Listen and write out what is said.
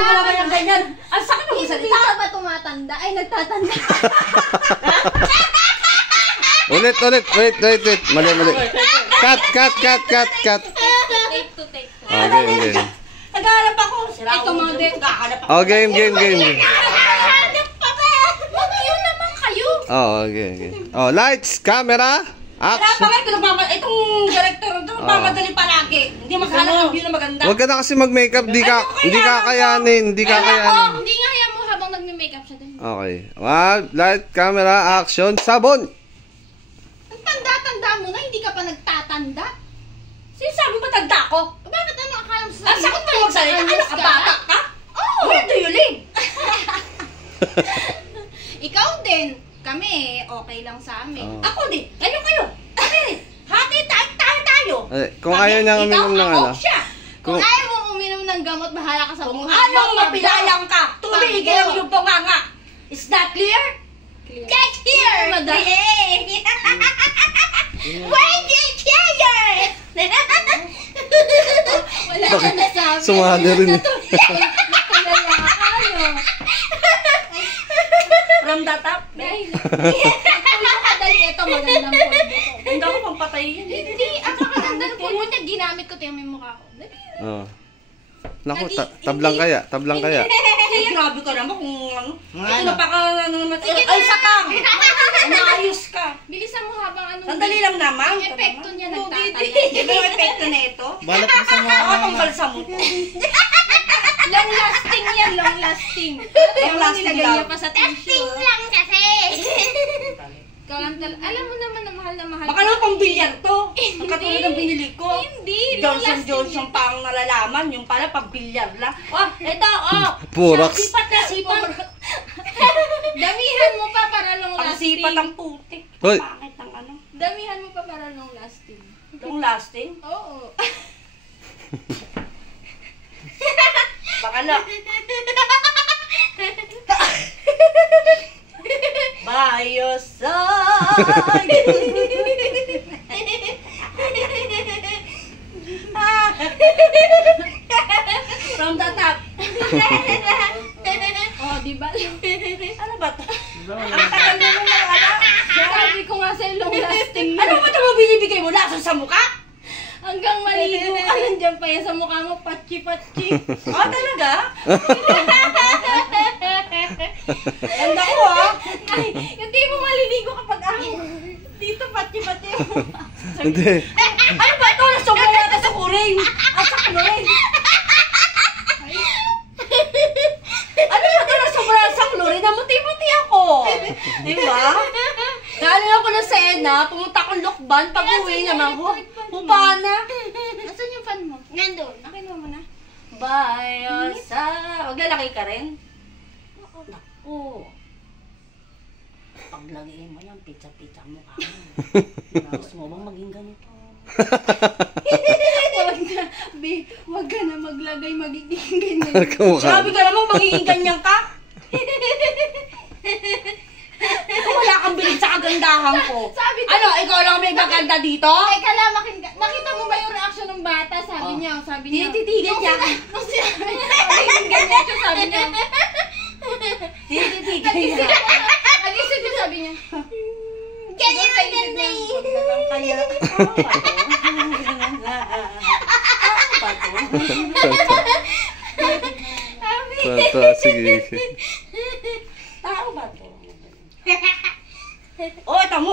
mo naman yung ganyan. Ang sakit mo Hindi ka ba tumatanda? Ay, nagtatanda. Ulit. Mali. Cut. Take two. Okay. Naghahanap ako. Ito mga din. Naghahanap ako. Oh, game. Hanap pa ba? Mag-yun naman kayo. Oh, okay. Oh, lights, camera, Wala pa action. nga, itong director, ito nagmamadali palagi. Hindi maghanap ng view na maganda. Huwag ka na kasi mag-makeup, hindi ka kayanin, Hindi nga kaya mo habang nag-makeup siya din. Okay. Light, camera, action, sabon. Ang tanda-tanda mo na, hindi ka pa nagtatanda. Sinasabi ba tanda ko? Bakit ano akala mo sa Ang sakit mo magsalita. Ano ka, bata ka? Oo. Where do you live? Ikaw din. Kami, okay lang sa amin. Oh. Ako din. Kayo. Hati tayo. Kung ayaw niya uminom ng ano. Siya. Kung ayaw mo uminom ng gamot, bahala ka sa buhay. Anong mapilayang ka? Tumigil yung bunganga. Is that clear? Get here! Madam. Wait, get here! Wala ka nasabi. Sumali rin. Natulala ka, ano? From the top. Dali, ito magandang polvo. Hindi ako pampatayin. Hindi, ang magandang polvo niya, ginamit ko. Tingnan mo yung mukha ko. Dali. Oh. Naku, tablang kaya. Ay, grabe ka naman kung ano. Ito na pa ka, ay, sakang. Umayos ka. Bilisan mo habang ano. Sandali lang naman. Yung epekto niya nagtatanda. Ito yung epekto na ito. Balat mo sa mga... Ako pang balsa mo to. Long lasting yan, long lasting. Long lasting Nilagay daw. niya pa sa tissue. lang kasi. Alam mo naman na mahal na mahal. Baka naman pang bilyar to. Ang katulad ng binili ko. Hindi, long lasting. Johnson pa ang nalalaman. Yung pala pang bilyar lang. Oh, ito, oh. Purax. Sipat na sipat. Damihan mo pa para long Pang lasting. sipat ang putik. Hoy. Pangit ang ano. Damihan mo pa para long lasting. Long lasting. Oo. Baka na. By your side. From the top. Oh, di ba? Ano ba to? Ang tagal mo naman alam. Sabi ko nga sa'yo long lasting. Ano ba ito mo binibigay mo? Lason sa mukha? Hanggang maligo ka, nandiyan pa yan sa mukha mo, patchi-patchi. Oh, talaga? Ganda ko ah. Ay, hindi mo maliligo kapag dito patchi-patchi. Hindi. Ano ba ito? Nasobra yata sa kuring. At sa kuring. Ano ba ito? Nasobra sa kuring. Namuti-muti ako. Diba? Galing ako na Sena, pumunta akong Lokban, pag-uwi naman ko. Upana. Nasaan yung fan mo? Nandun. Nakinuha mo na. Bayosa. Maglalaki ka rin? Naku. Paglagay mo yan, pizza-pizza mo ka. Gusto mo bang maging ganito? Wag ka na maglagay, magiging ganyan. Grabe ka naman, magiging ganyan ka. Ito wala kang bilid sa kagandahan ko. Sabi ko, Ano, ikaw lang may maganda dito? teka lang, nakita mo ba yung reaction ng bata? Sabi niya. Tinititigan niya. Nung sinabi niya, magiging ganyan siya, sabi niya. Tinititigan niya. Nag-isip niya, sabi niya. Kaya Sa isip niya, Huwag na lang kaya. Sige. Tao ba to? Oh, ito mo.